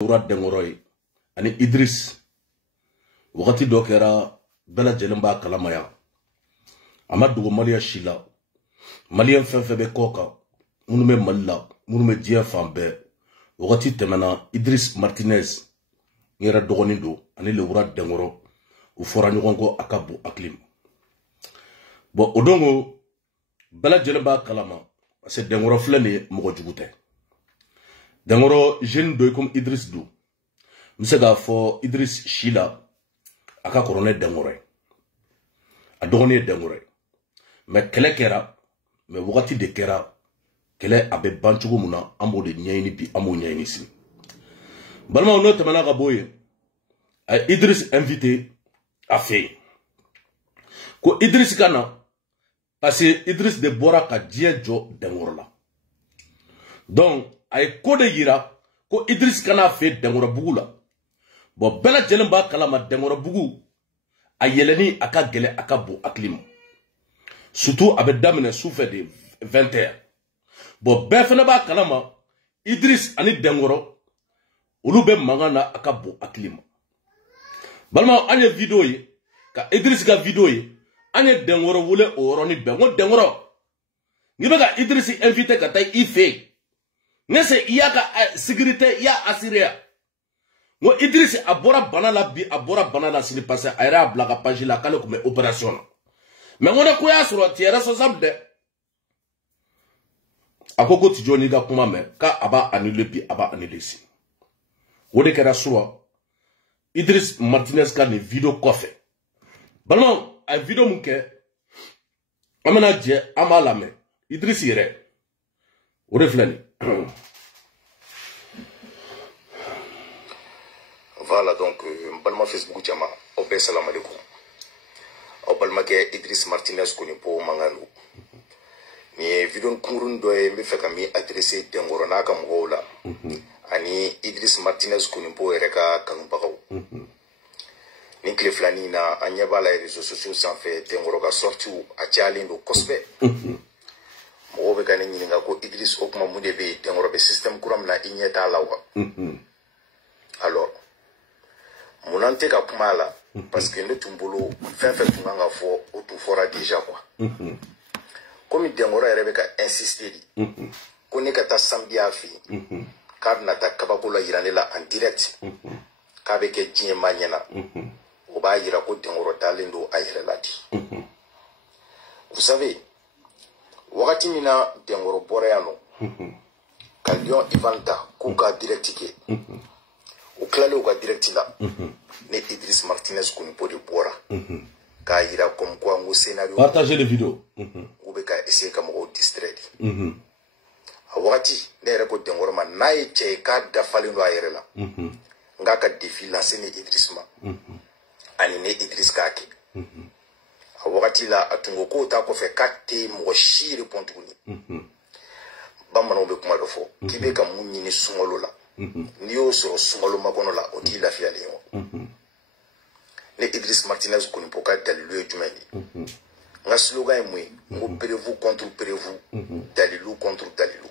Ura Dengoroy ani Idris wakati dokera bela jelemba kalamaya amadu Malia Shila Malien fenfebe koka munume Malila munume dia fambe wakati temena Idris Martinez ngera dogonindo ani le Ura Dengoro ufora nyongo akabu aklim bo odongo bela jelemba kalama parce Dengoro flene mogo jugute Dengoro jeune doy comme Idris do Msega fo Idris Shila aka korone Dengoro adogone Dengoro mais kele kera mais wakati de kera kele abe banchugo muna ambo de nyayini bi amo nyayini si balma ono temana ka boye ay Idris invité a fait ko Idris kana parce que Idris de bora ka die jo Dengoro la donc ay ko de yira ko Idris kana fait Dengoro bugu la bon bela jelemba kalama Dengoro bugu ayeleni aka gele aka bo aklim surtout avec damine souffre de 20h bon befene ba kalama Idris ani Dengoro ulu be mangana aka bo aklim balma anye video yi ka Idris ga video yi anye Dengoro wule oroni be ngo Dengoro ngibe ga Idris invité ka tay ife nese iya ka sécurité ya assyria ngo Idris abora banala bi abora banala sini passé ayra blaga page la kale comme opération mais ngone ko ya suro ti responsable de akoko ti joni ga kuma me ka aba annulé bi aba annulé si wode kera suro Idris Martinez ka ni video kofe balma ay video munke amana je amala me Idris yere wode flani. Voilà donc balma Facebook jama obe salam alaikum o balma ke Idris Martinez koni po manganu ni video kumurun do e mi feka mi adresser Dengoro na kam gola ani Idris Martinez koni po ereka kan bagaw ni kleflani na anya bala réseaux sociaux sans fait Dengoro ga sorti a challenge do kosbe mo be kan ni nga ko Idris okuma mudebe Dengoro be système kuram na inyeta lawa alors Mounante ka kumala parce que nous tumbolo fin tunganga fo o tu fora déjà quoi comme Dengoro Rebecca insister ko ne ka ta sambia fi ka na ta kababula yiranela en direct ka be ke djie manyana o ba yira ko Dengoro talendo ayire lati vous savez wakati mina Dengoro boreano ka Lion Ivanta ko ka directike au clalo au direct là ne Idris Martinez koni po de bora ka ira comme quoi ngo scénario partagez les vidéos ou be ka essayer comme au distraire awati ne reko Dengoro man nay che ka da falendo ayere la nga ka défi lancer ne Idris ma ani ne Idris kake awati la atungo ko ta ko fe katte mo shire pontuni bamano be kuma do fo kibe ka munyi ni sungolo la ni yo so sungalo makono la odi la fia leo ne Idris Martinez koni poka dalilu jumeni nga slogan mwe ngo prévu contre prévu dalilu contre dalilu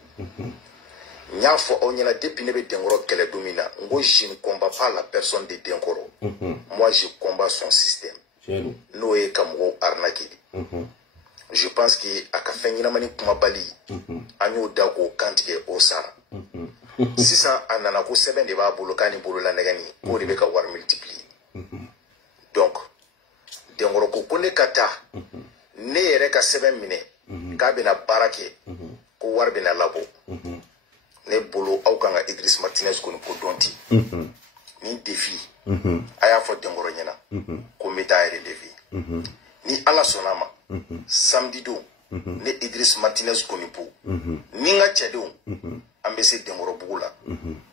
nyafo onyela depuis ne be Dengoro kele domina ngo je ne combat pas la personne de Dengoro moi je combat son système noé kamgo arnaqué je pense que akafanyina mani kuma bali anyo dako kantige osara si ça anana ko seben de ba bolo kani bolo la negani ko de be ka war multiplier donc Dengoro ko kone kata ne yere ka seben mine ka bina barake ko war bina labo ne bolo au kanga Idris Martinez ko donti ni défi aya fo Dengoro nyana ko meta relevé ni ala sonama samedi do ne Idris Martinez ko ni po ni nga chedo ambese Dengoro bugula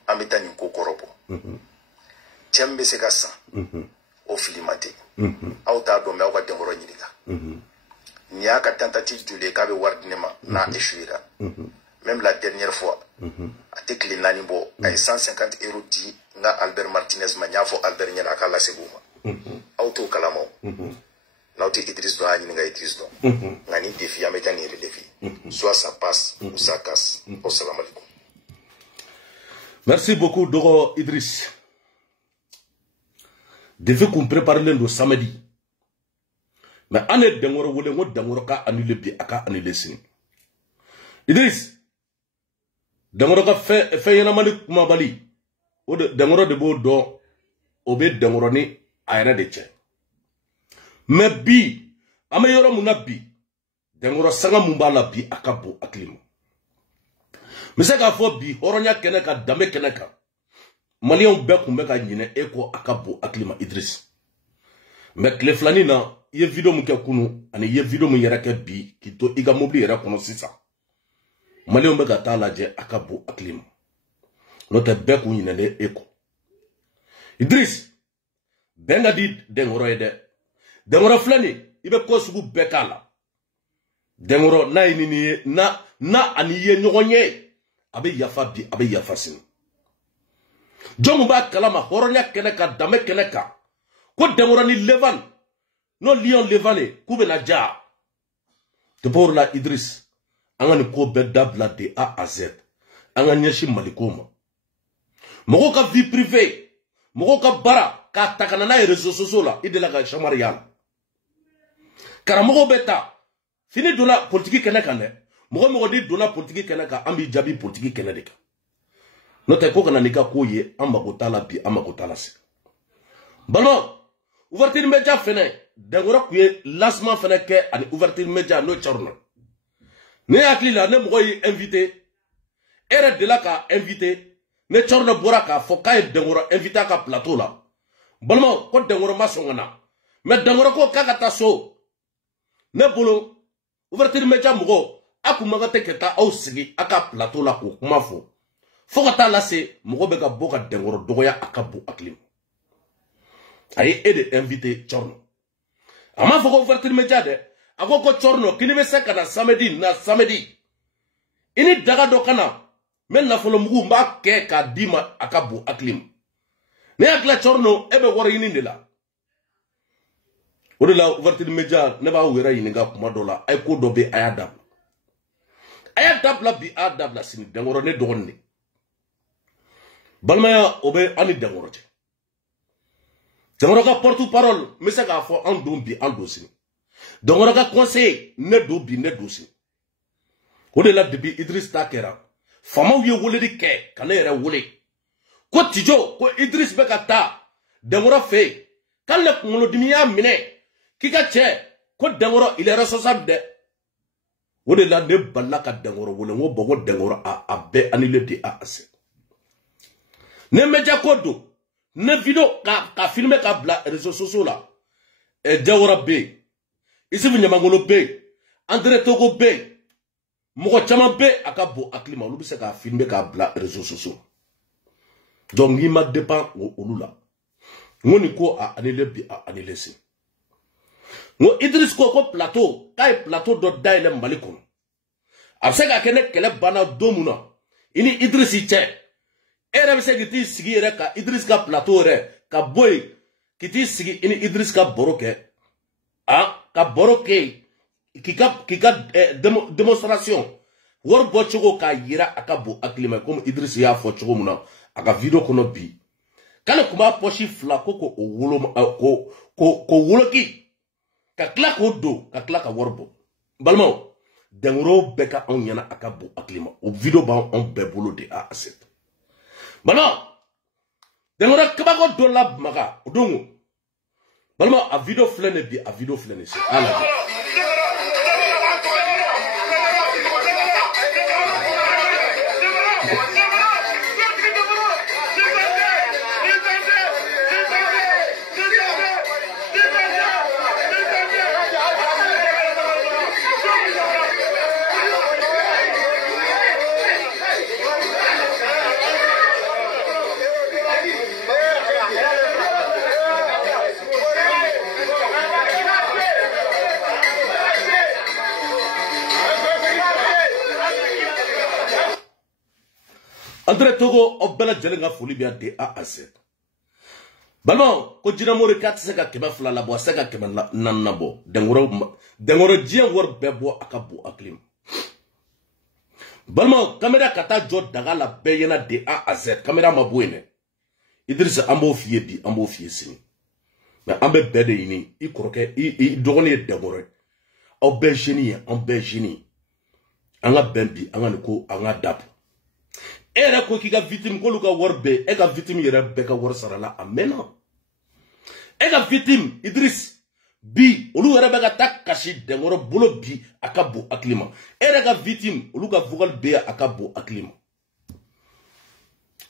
ambeta ni kokoropo chembe se gassa o filimate auta do me o Dengoro nyidika ni aka tentative de le kabe wardinema na échouera même la dernière fois atek le nanibo ay 150 € di nga Albert Martinez manyafo Albert nyana kala seguma auto kalamo nauti Idris do ani nga Idris do ngani défi ameta ni défi soit ça passe ou ça casse. Assalamu alaikum. Merci beaucoup, Doro Idriss. Depuis qu'on prépare le samedi. Mais on est dangoro ka annulé bi aka annulé sini. Idriss. Dangoro ka fait yana mali kuma bali. O de dangoro de bo do obe dangoro ni ayra de che. Mais bi ame yoro muna bi dangoro sanga mumbala bi aka bo aklimu. Misa ka fo bi horonya keneka dame keneka. Malion beku meka nyine eko akabo aklima Idriss. Mais kle flani na ye video mu ke kunu ani ye video mu yera ke bi kito iga mobli yera kono sisa. Malion beka ta laje akabo aklima. Note beku nyine ne eko. Idriss benga di dengoro ede. Dengoro flani ibe kosugu bekala. Dengoro na inini na aniye nyogonye. Abe yafa bi abe yafa sin. Jongu ba kalama horonya keneka dame keneka. Ko dengoro ni levan. No lion levane kube na ja. Tepor la Idriss. Anga ni ko bedda bla de A à Z. Anga nyeshi malikoma. Moko ka vie privée. Moko ka bara ka takana na réseaux sociaux la idela ka chamarial. Karamoko beta. Fini dona politique keneka ne. Moko di dona politique keneka ambi jabi politique keneka. Notre époque n'a pas koye amakotala bi amakotala se. Balma, ouverture média fene, dengora kuye lancement fene ke ani ouverture média no charno. Ne akli la ne moyi invité. Ere de la ka invité, ne charno bora ka foka e dengora invité ka plateau la. Balma, ko dengora masongana. Mais dengora ko kakata so. Ne bolo ouverture média mogo akumaga teketa au sigi aka plateau la ko mafo. Fokata la se mogo beka boka dengoro dogoya akabu aklim. Aye ede invité Chorno. Ama foko ouverture média de akoko Chorno kini be seka na samedi. Ini daga dokana men na folo mugu mba ke ka dima akabu aklim. Ne akla Chorno ebe wora yini ndela. Ode la ouverture média ne ba wera yini ga kuma dola ay ko dobe ayadab. Ayadab la bi adab la sini dengoro ne dogonni. Balmaya obe ani dengorote. Dengoroka porte-parole, mais ça qu'a fait en dombi en dossier. Dengoroka conseil, ne dobi ne dossier. Au-delà depuis Idriss Takera, fama ouye wole di ke, kanere wole. Ko tijo, ko Idriss bekata, dengoro fe, kan le kumolodimiya mine, kika che, ko dengoro il est responsable de. Au-delà de balaka dengoro wole, ngo bogo dengoro a be anile di a ase. Ne media kodo ne video ka filmer ka bla réseaux sociaux là e Jawara be isi Nyamangolo be André Togo be moko chama be akabo aklima lu bisa ka filmer ka bla réseaux sociaux donc il m'a dépend olula ngoni ko a anele bi a anele si ngo Idriss ko plateau kay plateau do daile malikon absega kene kele bana domuna ini Idriss che era bise kiti sigi ere ka Idriss ka plateau ere ka boy kiti sigi ini Idriss ka boroke ka boroke kika démonstration wor bo chogo ka yira akabo aklima comme Idriss ya fo chogo muna aka video kono bi kana kuma poshi fla koko o wolo ko woloki ka kla ko do ka kla ka worbo balmo dengro beka on yana akabo aklima o video ba on bebolo de a aset. Balma, dengora kabako dola maga, odongo. Balma a video flene bi a video flene se. Ala. André Togo obela jelenga foli bia de A à Z. Balma ko jina mori 4 seka keba fula la bo seka keba nanna bo dengoro jien wor bebo akabo aklim. Balma caméra kata jot daga la beyena de A à Z caméra ma boine Idrissa ambo fiye bi ambo fiye sini mais ambe bede ini I kroke I dogone debore au be genie en be genie anga bembi anga ko anga dap era ko ki ga victime ko luka worbe e ga victime yere be ka wor sarala amena e ga victime Idriss bi olu yere be ka takashi dengoro bolo bi akabo aklima era ga victime olu ga vocal be akabo aklima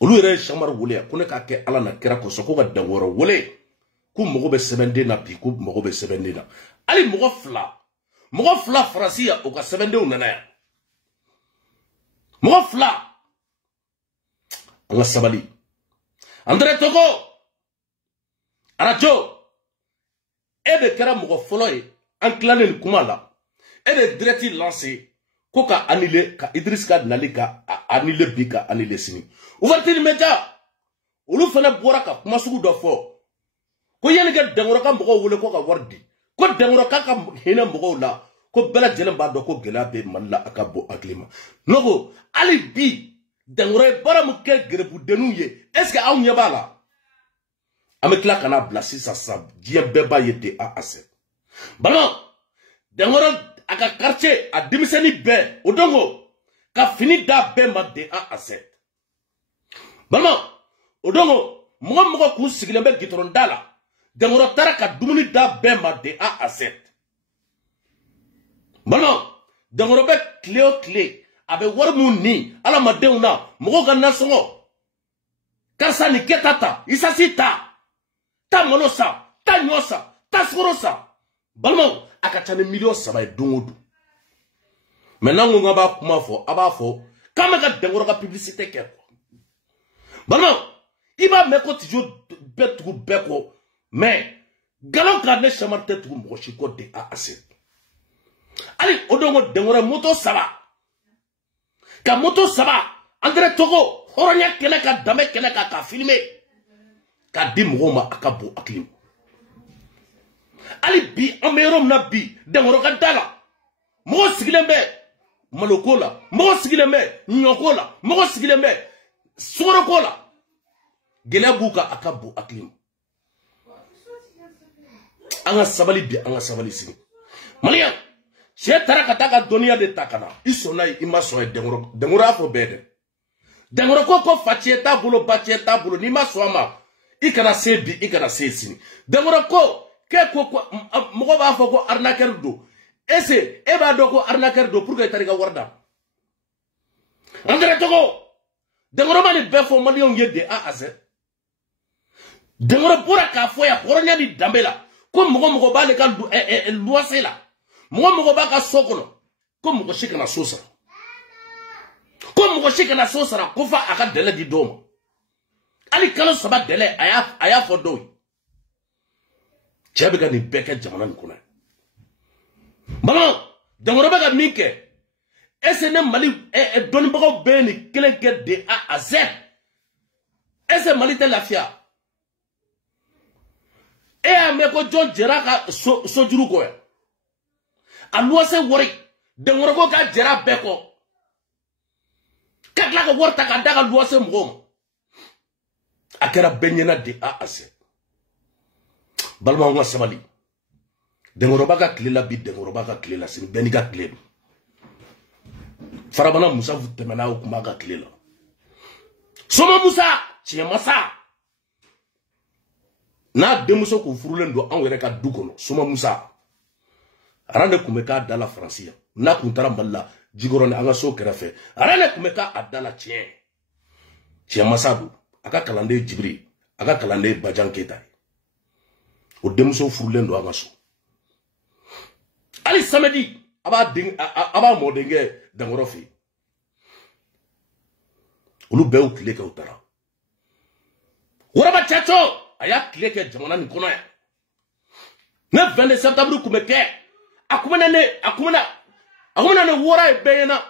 olu yere chamar wole ko ne ka ke ala na kera ko soko ga dengoro wole ku mogo be sebende na bi ku mogo be sebende na ali mogo fla francia o ka sebende unana ya mogo fla Allah sabali Andre Togo arajo ebe kera mogo folo e an klane ni kuma la ebe direct lancé ko ka annulé ka Idriss ka nali ka annulé bi ka annulé sini ouverture media olu fana bora ka kuma sugu do fo ko yene ga dangoro ka mogo wole ko ka wardi ko dangoro ka hina mogo la ko bela jelen ba do ko gela be malla akabo aklima nogo ali bi dangoro bara mu ke grebu denu ye est ce que aw nyeba la amekla kana blasi sa sab die beba yete a aset balo dangoro aka quartier a dimiseni be odongo ka fini da be ma de a aset balo odongo mogo ku sigilembe gitoron dala dangoro taraka dumuni da be ma de a aset balo dangoro be clé abe warmu ni ala madenw na mogo ga nasongo karsa ni ketata isasi ta monosa ta nyosa ta skorosa balmo akachane million saba dongodu maintenant ngo ba kuma fo aba fo kama ga dengoro ga publicité ke balmo iba meko tijo betu beko mais galon ka ne chamarte tu mo chiko de a aset ali odongo dengoro moto saba ka moto saba Andre Togo horonya kene ka dame kene ka filmer ka di mugoma akabo aklim ali bi amerom na bi dengoro ka dala mo sigilembe malokola mo sigilembe nyokola mo sigilembe sorokola gelebuka akabo aklim anga sabali bi anga sabali sini maliya che taraka taka donia de takana isona imaso e dengoro afo bede dengoro ko fachieta bulo bachieta bulo ni masoma ikana sebi ikana sesini dengoro ko ke ko mo ba fo ko arnaqueur do ese e ba do ko arnaqueur do pour que tarika warda Andre Togo dengoro mani befo malion yede a aze dengoro pura ka fo ya horonya di dambela ko mo ba le ka luasela mogo baka sokono ko mogo shikana sosara ko mogo shikana sosara ko fa aka dele di doma ali kalo saba dele aya fo do chebe ga ni beke jamana ni kuna balo dangoro baka minke ese ne mali doni bago beni kelenke de A à Z ese mali te lafia me ko John Jeraka sojuru ko aluase wori dengoro ko ka jera beko katla ko worta ka daga luase mgom akera benyena de A à Z balma nga sabali dengoro baka klela bi dengoro baka klela sin beniga klelu farabana musa vutemena o kuma ga klela soma musa chiemasa na demuso ko furulen do an were ka dukono soma musa arane kumeka dala francia na kuntara malla jigoro ne anga so kerefe arane kumeka adala chien masadu aka kalande jibri aka kalande bajan keta o demuso furulendo anga so ali samedi aba modenge dangorofi ulu bew kleke utara waraba chacho aya kleke jamana ni kono ya ne 22 septembre kumeke akumana ne wora e beyena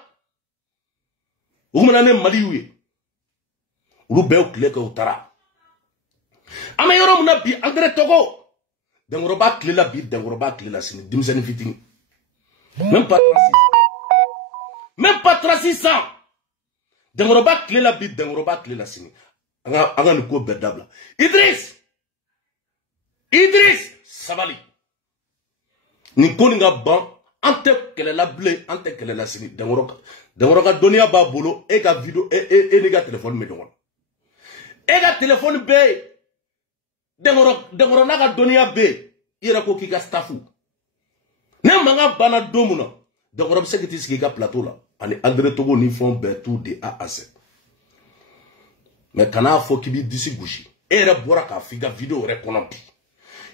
ukumana ne maliwe ulu bew kleke utara ama yoro muna bi Andre Togo dangoroba klela bi dangoroba klela sini dimseni fitini même pas 36 ans Dengoroba clé la bite, Dengoroba clé la sini. Anga ni ko bedabla. Idriss, Sabali. Ni ko ni nga ban, ante kele la blé, ante kele la sini. Dengoroka donia ba bolo, e ka video, e ni ga téléphone me dongon. E ka téléphone be, Dengoro na ka donia be, ira ko ki ka staffu. Ne manga bana domuna, Dengoro be se ki ti sigi ka plateau la. Ani André Togo ni font tout de A à Z. Mais kana fo ki bi disi gushi. Ere bora ka fika video re kono bi.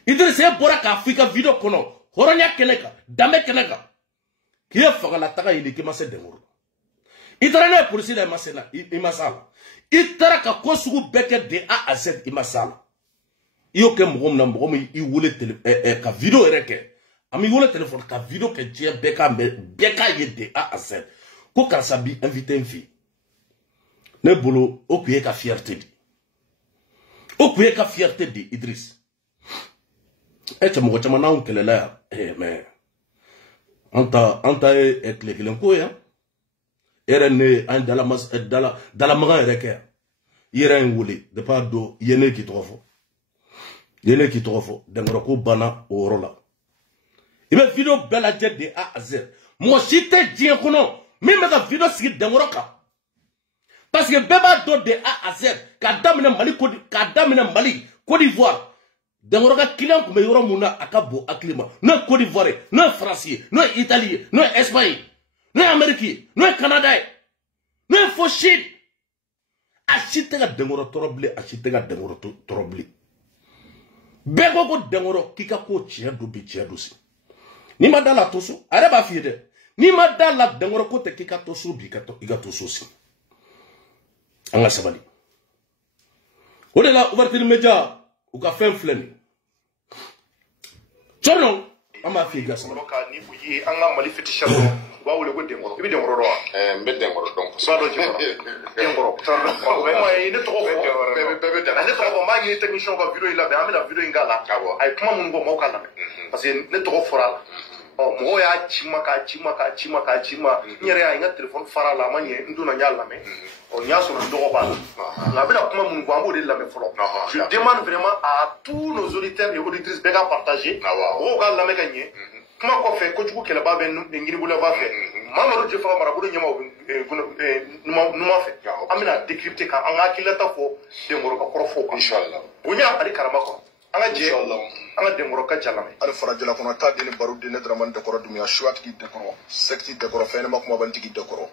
Idriss e bora ka fika video kono. Horonya keneka, dame keneka. Kiye faga la taga ili ki mase Dengoro. Itara ne polisi da masena, imasala. Itara ka kosugu beke de A à Z imasala. Iyo ke mugom na mugom I wole ka video reke. Ami wole téléphone ka video ke tie beka ye de A à Z. Ko Karsabi invité une fille. Ne bolo okuye ka fierté di. Okuye ka fierté di Idriss. Eche mo chama na unkelela ya. Mais anta eklekelen ko ya. Ere ne an dala maga reke. Yere en wole de pas do yene ki trofo. Yene ki trofo Dengoro ko bana orola. Ibe video bela jet de A à Z. Mo site dien kono. Même la vidéo sigi Dengoro ka. Parce que beba do de A à Z. Kadamina Mali, Côte d'Ivoire. Dengoro ka client kume yoro muna akabo aklima. Non Côte d'Ivoire, non Français, non Italien, non Espagne, non Américain, non Canada, non Fochid. Achite ga Dengoro toroble, achite ga Dengoro toroble. Bego go Dengoro kika ko chia do bi chia dosi. Ni madala toso, areba fiede. Ni ma da la Dengoro kote ki ka toso bi iga toso si. Anga sabali. Ode la ouverture media ou ka fen fleni. Chorno ama fi ga sabali. Ka ni buyi anga mali fetisha do wa wole go Dengoro. Ibi Dengoro ro. Mbe Dengoro donc. So do jiko. Dengoro. O be mo ine to ko. Bebe da. Ne to ko ma ni technicien ko video ila be amina video ingala. Ay kuma mun go mo kala. Parce que ne to ko fora. Mo ya chima nyere ya inga telefone fara la manye nduna nyala me on ya so ndo ba la bela kuma mun gwa de la me folo je demande vraiment à tous nos auditeurs et auditrices de partager o ga la me gagner kuma ko fe ko jugu kele ba ben ngiri bula ba fe mama je fa mara budo nyama numa fe amina décrypter ka anga kilata fo Dengoro ka korofo inshallah bunya ali karama ko anga je anga Dengoro ka jalame ala farajala kono ta deni baru deni draman Dengoro dumia chouat ki Dengoro sekti Dengoro fene makuma bantigi Dengoro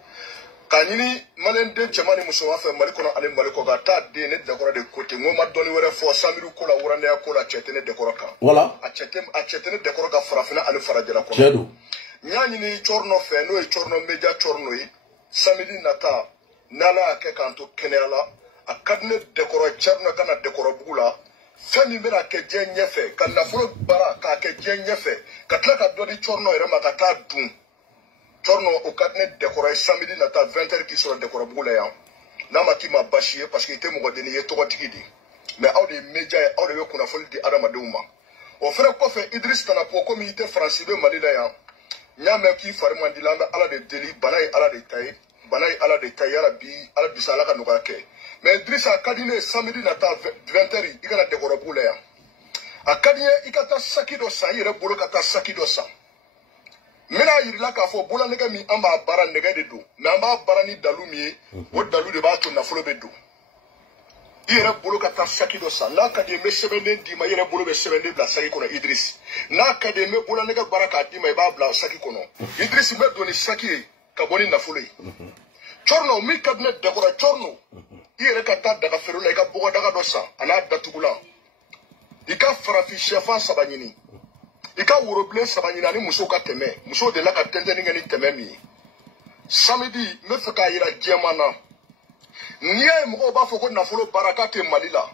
kanini malen de chamani muso wa fe mali kono ale mali ko ga ta deni Dengoro de côté ngoma doni were fo samiru ko la wurande ya ko la chetene Dengoro ka voilà a chetene Dengoro ka farafina ale farajala kono chedo nyani ni chorno fe no e chorno media chorno yi samedi nata nala ke kanto kenela akadne Dengoro cherno kana Dengoro bugula femi bena ke jenye fe ka nafolo bara ka ke jenye fe ka tla ka dodi chorno ere ma ka ta dun chorno o kadne Dengoro samedi na ta 20h ki so Dengoro bugula ya na ma ki ma bashie parce que ite mo godeni ye to tigidi mais aw de media aw de kuna fol di adama duma o frère ko fe Idriss tana po communauté français be malila ya nyame ki farma dilanda ala de deli banay ala de tay ala bisala ka nuka ke mais Idriss a kadine samedi na ta 20h igana Dengoro bugula ya akadine ikata sakido sa yere bolo kata sakido sa mina yirila ka fo bola nega mi amba bara nega de do na amba bara ni dalu mi o dalu de ba to na folo be do yere bolo kata sakido sa na ka de me sebende di ma yere bolo be sebende bla saki kono Idriss na ka de me bola nega bara ka di ma ba bla saki kono Idriss be do ni saki ka boni na folo yi chorno mi kadne Dengoro chorno yere kata daga ferula ka bogo daga do sa ana datugula ika farafi chefa sabanyini ika wuroble sabanyina ni muso ka teme muso de la ka tendeni ngani teme mi samedi me feka yira jemana niye mo ba foko na folo barakate malila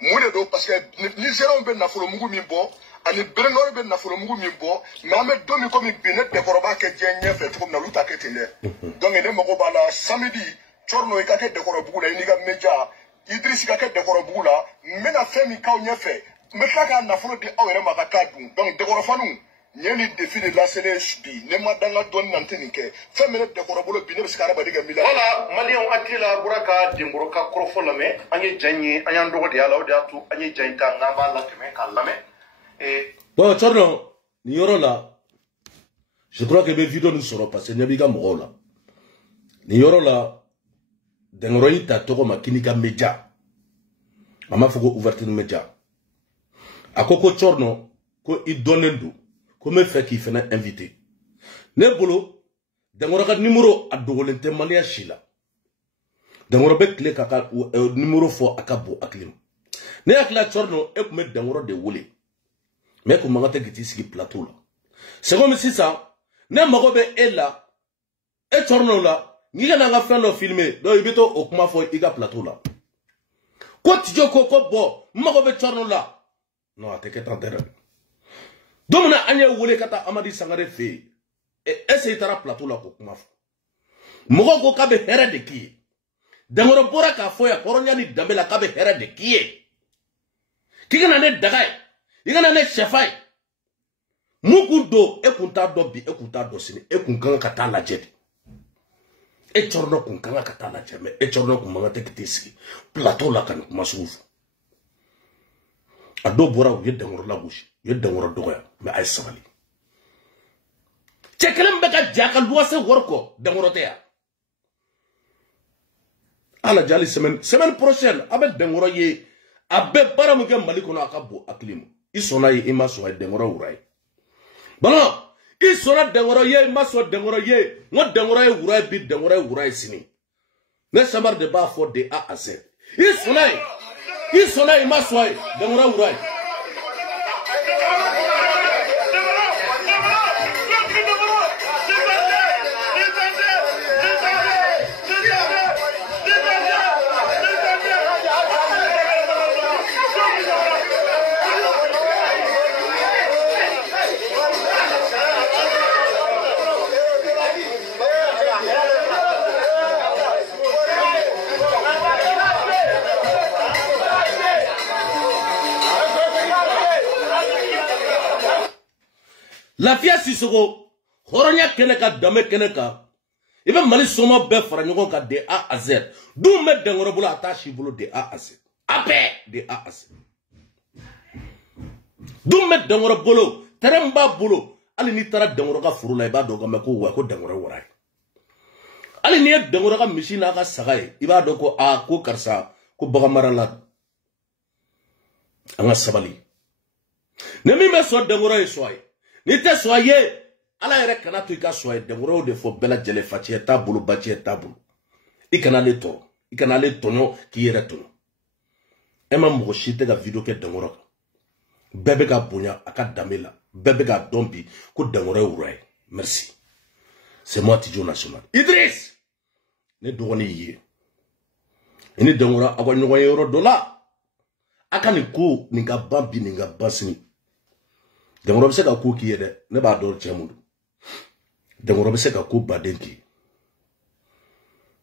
mude do parce que ni zero be na folo mugu mi bo ani brengor be na folo mugu mi bo na me do mi ko mi bine Dengoro ba ke jenye fe to na luta ke tele donc ne mo ba la samedi chorno ika ke Dengoro bugula ni ga meja Idriss ka ke Dengoro bugula mena femi kaw nyefe metaka na folo de awere makata dun donc Dengoro fanu Nyeni défi de lancer les bi ne ma danga don nanteni ke femme ne dekorobolo bi ne be skara badiga mila wala malion akila buraka dimburo ka krofo lame anye janyi anyan dogo de ala o de atu anye janyi ka ngamba la keme ka lame bon Chorno ni yoro la je crois que mes vidéos nous seront passées nyabiga mogola ni yoro la dengoro ita toko makinika media ama foko ouverture media akoko Chorno ko i donendu comme fait qu'il fait invité ne bolo dengoro ka numéro a dogolente mania shila dengoro be kle kaka numéro fo akabo aklim ne akla Chorno e kume dengoro de wole mais ko mangate giti sigi plateau la c'est comme si ça ne mago be ella e Chorno la ni ga nga fan lo filmer do ibito o kuma fo iga plateau la ko tijo ko bo mago be Chorno la non ateke tantera domina anye wole kata Amadi Sangare fe essaye tara plateau la ko kuma fo mogo ko kabe here de ki dengoro bora ka fo ya koronya ni dambela kabe here de ki kigana ne dagay igana ne chefay mukundo e kunta do bi e kunta do sini e kun kan ka ta la jedi e Chorno kun kan ka ta la jeme e Chorno kun manga te kitisi plateau la kan kuma sufu ado bora u yedengoro la bushi yedengoro doya mais ay sabali chekelem be ka jakal luase worko dengoro te ya ala jali semaine prochaine abe dengoro ye abe bara mu ke mali kono akabo aklimu isona ye imaso ay dengoro urai bana isona dengoro ye imaso dengoro ye ngo dengoro ye urai bi dengoro ye urai sini ne samar de ba fo de a à z isona imaso ay dengoro urai La fia Sissoko horonya keneka dame keneka ibe mali soma be fara nyogon ka de A à Z dum me dengoro bula atashi bulu de A à Z ape de A à Z dum me dengoro bulu teremba bulu ali ni tara dengoro ka furu la iba do ga me ko wa ko dengoro wora ali ni dengoro ka machine ka sagai iba do ko a ko karsa ko bagamara la anga sabali ne mi me so dengoro e soy ni te soye ala yere kana to ika soye dengoro de fo bela jele fatie tabulu batie tabulu ikana le to ikana le tono ki yere tono ema mo shite ga video ke dengoro bebe ga bunya aka damela bebe ga dombi ko dengoro urai merci c'est moi Tidjo National Idriss ne dogoni yi ni dengoro agwa nyogo euro dollar aka ni ko ni ga bambi ni ga basini dengoro bese ka ko ki de ne ba do chemudu dengoro bese ka ko badenki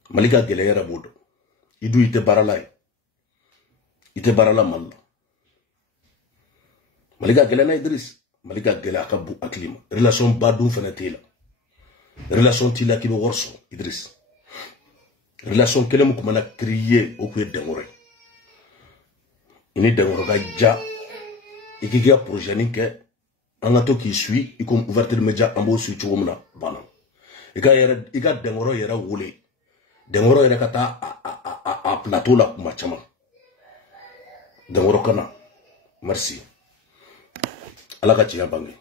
malika gele yara bodo idu ite barala mal malika gele na Idriss malika gele akabu aklima relation badou fenetela relation tila ki be worso Idriss relation kele mu kuma na crier o ko dengoro ini dengoro ga ja ikiga projet ni ke angato qui suit et comme ouverture média ambo suit chumna bana iga dengoro yera wule dengoro yera kata a plateau la kuma chama dengoro kana merci ala ka tiya bangi